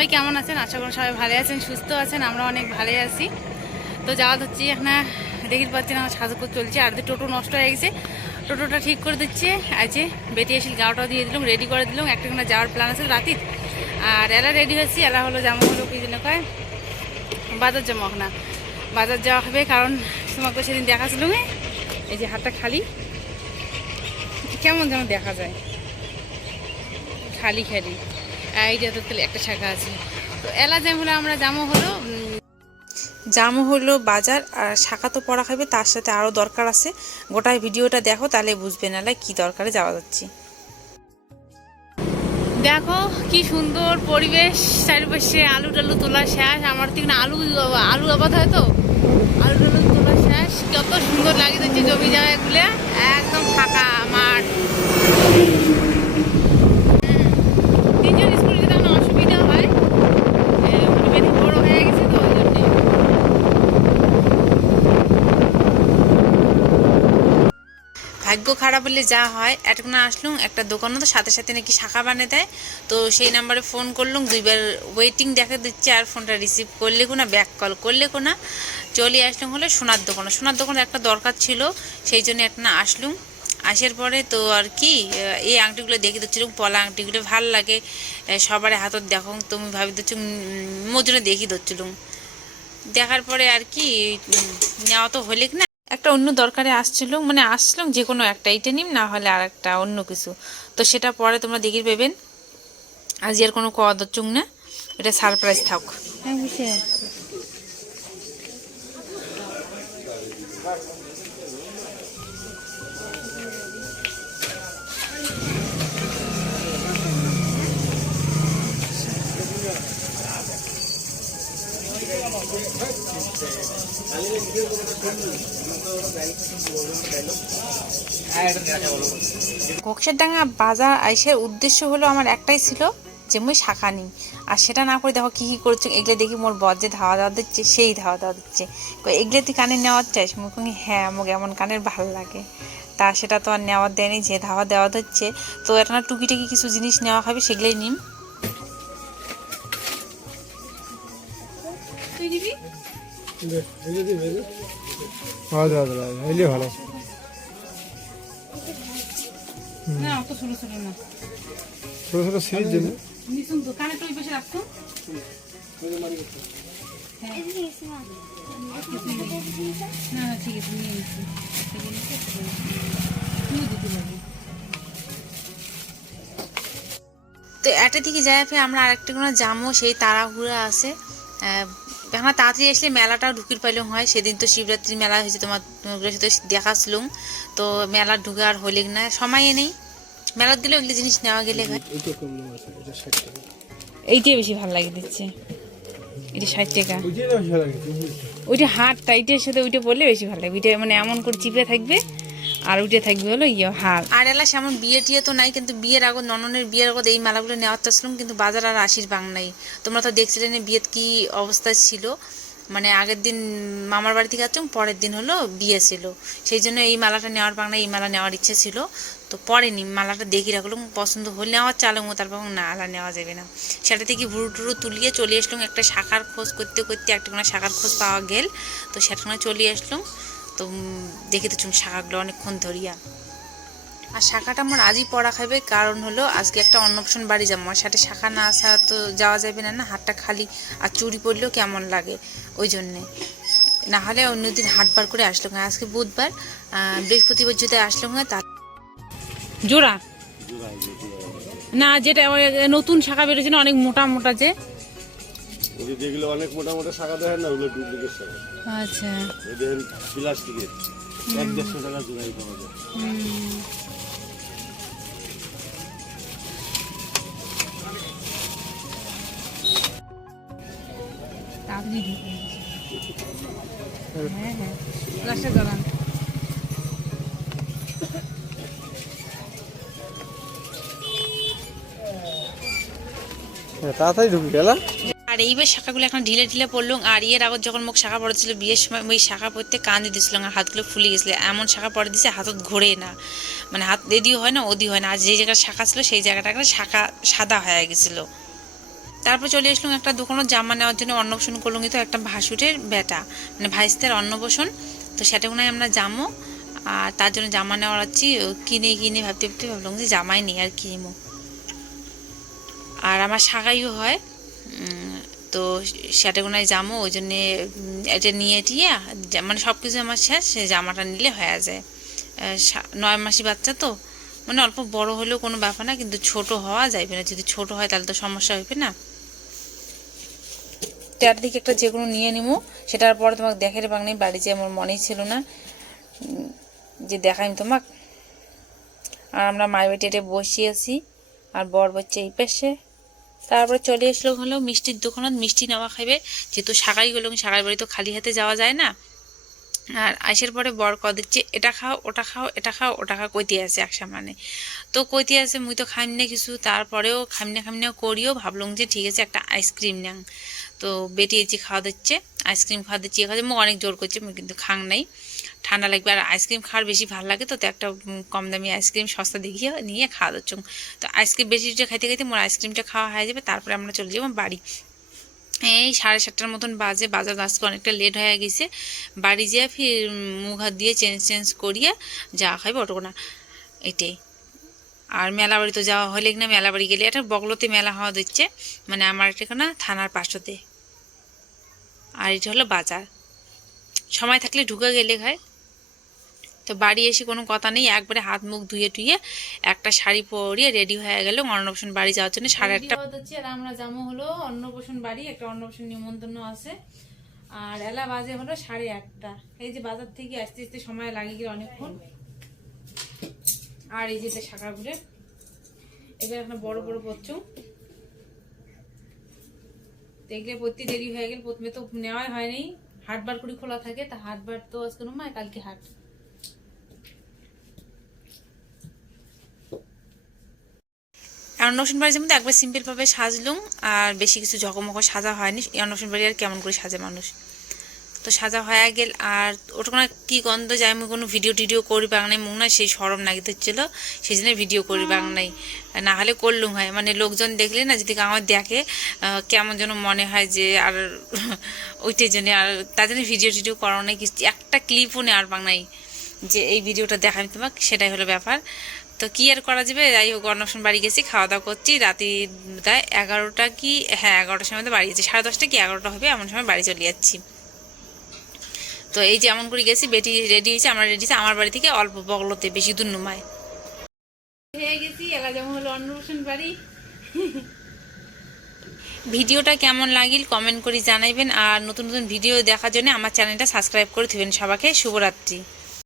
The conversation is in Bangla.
সবাই কেমন আছেন? আশা করি সবাই ভালো আছেন, সুস্থ আছেন। আমরা অনেক ভালোই আছি। তো যাওয়া হচ্ছে এখন, দেখতে পাচ্ছি না আমার সাজুকোজ চলছে। আর টোটো নষ্ট হয়ে গেছে, টোটোটা ঠিক করে দিচ্ছে। আছে বেটি এসে গাওটাও দিয়ে দিলাম, রেডি করে দিলাম। একটা কোনো যাওয়ার প্ল্যান আছে রাতে। আর এলা রেডি হচ্ছি, এলা হলো যেমন হলো কি যেন কয় বাজার যাবো না, বাজার যাওয়া হবে। কারণ তোমাকে সেদিন দেখাছিল এই যে হাতটা খালি, কেমন যেন দেখা যায়, খালি খালি। এইটা তো তাহলে একটা শাখা আছে। তো এলা যেমন হলো আমরা জামু হলো বাজার, আর শাখা তো পড়া খাবে, তার সাথে আরও দরকার আছে। গোটা ভিডিওটা দেখো, তাহলে বুঝবে নাহলে কি দরকারে যাওয়া যাচ্ছে। দেখো কি সুন্দর পরিবেশ, চারিপাশে আলু টালু তোলা শেষ। আমার থেকে আলু আলু আবাদ হয়, তো আলু টালু তোলা শেষ। কত সুন্দর লাগে যাচ্ছে জমি জায়গাগুলো, একদম ফাঁকা মাঠ। তিনজন স্কুলে যেতে আমার অসুবিধা হয়, বেশি বড় হয়ে গেছে তো ওই জন্যে। ভাগ্য খারাপ হলে যা হয়, একটা আসলুম একটা দোকানও তো সাথে সাথে নাকি শাখা বানিয়ে দেয়। তো সেই নাম্বারে ফোন করলুম, দুইবার ওয়েটিং দেখা দিচ্ছে, আর ফোনটা রিসিভ করলে কোনা, ব্যাক কল করলে কোনা। চলে আসলুম হলে সোনার দোকানে, সোনার দোকানে একটা দরকার ছিল, সেই জন্য একটা আসলুম। আসার পরে তো আর কি এই আংটিগুলো দেখে দিচ্ছিলাম, পলা আংটিগুলো ভাল লাগে সবার হাতত দেখো। তুমি ভাবি দিচ্ছ মজুনে দেখি দিচ্ছিলাম। দেখার পরে আর কি নেওয়া তো হলে না, একটা অন্য দরকারে আসছিল, মানে আসলাম যে কোনো একটা, এইটা নিম না হলে আর একটা অন্য কিছু। তো সেটা পরে তোমরা দেখি পেবেন। আজ আর কোনো কওয়া দচ্ছুং না, এটা সারপ্রাইজ থাক। হ্যাঁ বুঝে কক্সেরডাঙ্গা বাজার আইসার উদ্দেশ্য হলো আমার একটাই ছিল যে মুই শাখা নিই। আর সেটা না করে দেখো কি করছো, এগুলো দেখি মোর বর যে ধাওয়া দেওয়া দিচ্ছে, সেই ধাওয়া দেওয়া দিচ্ছে, এগুলো তুই কানে নেওয়ার চাইস? মুখ হ্যাঁ, আমাকে এমন কানের ভালো লাগে। তা সেটা তো আর নেওয়ার দেয়নি, যে ধাওয়া দেওয়া দিচ্ছে। তো এটা না টুকিটাকি কিছু জিনিস নেওয়া হবে, সেগুলোই নিম। তুই দিবি ভালো না, অত ছোট ছোট না, ছোট ছোট সিরিজ জন্য নিশুন তো কানে তো ওই পাশে রাখতো। না না ঠিক আছে, নিয়ে নিচ্ছি। তো এটা থেকে যাই ফের আমরা আরেকটা কোনো জামো, সেই তাড়াহুড়া আছে। এখন তাড়াতাড়ি আসলে মেলাটাও ঢুকির পাইলেও হয়। সেদিন তো শিবরাত্রি মেলা হয়েছে, তোমার সাথে দেখাছিলুম। তো মেলা ঢুকে আর হইলে না, সময় নেই। মেলা দিলে ওইগুলো জিনিস নেওয়া গেলে হয়। এইটাই বেশি ভালো লাগে দিচ্ছে, এটা 60 টাকা। ওইটা হারটা, এইটার সাথে ওইটা পড়লে বেশি ভালো লাগবে। ওইটা মানে এমন করে চিপে থাকবে, আর ওইটা থাকবে হলো হার। আর এলা সেমন বিয়ে টিয়ে তো নাই, কিন্তু বিয়ের আগত নননের বিয়ের আগত এই মেলাগুলো নেওয়ার চাচ্ছিলাম, কিন্তু বাজার আর আসির বাং নাই। তোমরা তো দেখছিলে না বিয়ের কি অবস্থা ছিল। মানে আগের দিন মামার বাড়ি থেকে আসলাম, পরের দিন হলো বিয়ে ছিল। সেই জন্য এই মেলাটা নেওয়ার বাং নাই, এই মেলা নেওয়ার ইচ্ছে ছিল। তো পরেনি, মালাটা দেখি রাখলাম, পছন্দ হলে নেওয়ার চালুম, তারপর না আলা নেওয়া যাবে না। সেটা থেকে ভুরু টুরু তুলিয়ে চলে আসলাম। একটা শাখার খোঁজ করতে করতে একটা কোনো শাখার খোঁজ পাওয়া গেল, তো সেখানে চলে আসলাম। তো দেখে তো চুন শাখাগুলো অনেকক্ষণ ধরিয়া। আর শাখাটা আমার আজই পড়া খাবে, কারণ হলো আজকে একটা অন্নপ্রাশন বাড়ি যাবো, আমার সাথে শাখা না আসা তো যাওয়া যাবে না, না হাতটা খালি আর চুরি পড়লেও কেমন লাগে, ওই জন্যে। না হলে অন্যদিন হাট বার করে আসলো না, আজকে বুধবার, বৃহস্পতিবার যদি আসলো না তার জোড়া না, যেটা নতুন শাখা বেরোছে না অনেক মোটা মোটা, যে যেগুলো অনেক মোটা মোটা শাখা দেয় না, ওগুলো ডুপ্লিকেট শাখা। আচ্ছা, দেখেন প্লাস্টিকের 1-150 টাকা জোড়াই পাওয়া যায়। হ্যাঁ হ্যাঁ লাস্টে দাঁড়ান। তাড়াতাড়ি ঢুকে গেল। আর এইবার শাখাগুলো এখন ঢিলে ঢিলে পড়লো। আর এর আগত যখন মুখ শাখা পড়েছিল বিয়ের সময়, ওই শাখা পড়তে কান দিয়ে দিচ্ছিল, আর হাতগুলো ফুলে গেছিলো। এমন শাখা পরে দিছে হাতত ঘোরে না, মানে হাত এদিও হয় না ওদিও হয় না। আর যে জায়গায় শাখা ছিল সেই জায়গাটা শাখা সাদা হয়ে গেছিলো। তারপর চলে আসলাম একটা দোকানে জামা নেওয়ার জন্য, অন্নপ্রাশন করলাম কিন্তু একটা ভাসুরের বেটা মানে ভাইস্তার অন্নপ্রাশন, তো সেটা মনে হয় আমরা যাবো। আর তার জন্য জামা নেওয়ার আছি, কিনে ভাবতে ভাবতে ভাবলাম যে জামাই নেই আর কিনবো। আর আমার সাগাইও হয়, তো সেটা কোনায় যাবো, ওই জন্যে এটা নিয়ে টিয়ে মানে সব কিছু আমার শেষ, সে জামাটা নিলে হয়ে যায়। 9 মাসি বাচ্চা তো, মানে অল্প বড় হলেও কোনো ব্যাপার না, কিন্তু ছোট হওয়া যাবে না, যদি ছোট হয় তাহলে তো সমস্যা হবে না। তার দিকে একটা যে কোনো নিয়ে নিবো, সেটার পরে তোমাকে দেখাতে পারি, বাড়ি যে আমার মনেই ছিল না যে দেখাই তোমাক। আর আমরা মায়ের বাড়িতে বসে আছি, আর বর বাচ্চা এই পাশে। তারপরে চলে আসলো হলো মিষ্টির দোকানত, মিষ্টি নেওয়া খাইবে, যেহেতু সাগাই গেল, সাগাই বাড়ি তো খালি হাতে যাওয়া যায় না। আর আসার পরে বর ক দিচ্ছে এটা খাও ওটা খাও এটা খাও ওটা খাও কইতে আছে একসা, মানে তো কইতে আছে মুই তো খাইম না কিছু, তারপরেও খামনা করিও ভাবলাম যে ঠিক আছে একটা আইসক্রিম নেন। তো বেটি এসে খাওয়া দিচ্ছে, আইসক্রিম খাওয়া দিচ্ছি, খাওয়া মুখ অনেক জোর করছে, মুই কিন্তু খাং নাই, ঠান্ডা লাগবে। আর আইসক্রিম খাওয়ার বেশি ভালো লাগে, তো একটা কম দামি আইসক্রিম সস্তা দেখিয়ে নিয়ে খাওয়া দিচ্ছ। তো আইসক্রিম বেশিটা খাইতে খাইতে মোর আইসক্রিমটা খাওয়া হয়ে যাবে, তারপরে আমরা চলে যাবো বাড়ি। এই 7:30টার মতন বাজে, বাজার আজকে অনেকটা লেট হয়ে গেছে। বাড়ি যেয়ে ফির মুখ হাত দিয়ে চেঞ্জ করিয়ে যা খাইবে ওটুকু না, এটাই। আর মেলা বাড়ি তো যাওয়া হলে না, মেলা বাড়ি গেলে এটা বগলতে মেলা হওয়া দিচ্ছে, মানে আমার এটা না থানার পাশতে। আর এটা হলো বাজার, সময় থাকলে ঢুকে গেলে হয়। তো বাড়ি এসে কোনো কথা নেই, একবারে হাত মুখ ধুয়ে টুয়ে একটা শাড়ি পরিয়ে রেডি হয়ে গেল অন্নপ্রাশন বাড়ি যাওয়ার জন্য। 8:30 আর আমরা যাবো হলো অন্নপ্রাশন বাড়ি, একটা অন্নপ্রাশন নিমন্ত্রণ আছে। আর এলা বাজে হলো 8:30। এই যে বাজার থেকে আসতে আসতে সময় লাগে গিয়ে অনেকক্ষণ। আর এই যে শাখা ঘুরে এবার একটা বড় বড় পড়ছো, দেখলে পড়তে দেরি হয়ে গেল, প্রথমে তো নেওয়াই হয়নি, হাটবার করে খোলা থাকে, তা হাটবার তো আজকে নয়, কালকে হাট। অন্নপ্রাশন বাড়ি যেমন একবার সিম্পল ভাবে সাজলুম, আর বেশি কিছু ঝকমক সাজা হয়নি। অন্নপ্রাশন বাড়ি আর কেমন করে সাজে মানুষ, তো সাজা হয়ে গেল। আর ওটা কোনো কি গন্ধ যায়, আমি কোনো ভিডিও করি বাংলাই মুখ না, সেই সরম নাকি হচ্ছিল, সেই জন্য ভিডিও করি বাংলাই, না হলে করলুম হয়। মানে লোকজন দেখলে না যদি আমার দেখে কেমন যেন মনে হয় যে, আর ওইটার জন্য আর তার জন্য ভিডিও করা নাই, কিছু একটা ক্লিপও নেই আর বাংলাই যে এই ভিডিওটা দেখাবি তোমাকে, সেটাই হলো ব্যাপার। তো কি আর করা যাবে, যাই হোক অন্নপ্রাশন বাড়ি গেছি, খাওয়া দাওয়া করছি, রাতে প্রায় 11টা কি, হ্যাঁ 11টার সময় তো বাড়ি গেছি, 10:30 কি 11টা হবে এমন সময় বাড়ি চলে যাচ্ছি। তো এই যে এমন করে গেছি, বেটি রেডি হয়েছে, আমরা রেডি হয়েছি, আমার বাড়ি থেকে অল্প বগলতে, বেশি দূর নয়। হয়ে গেছি, এলা যেমন হলো অন্নপ্রাশন বাড়ি। ভিডিওটা কেমন লাগিল কমেন্ট করে জানাইবেন, আর নতুন নতুন ভিডিও দেখার জন্য আমার চ্যানেলটা সাবস্ক্রাইব করে দিবেন। সবাইকে শুভরাত্রি।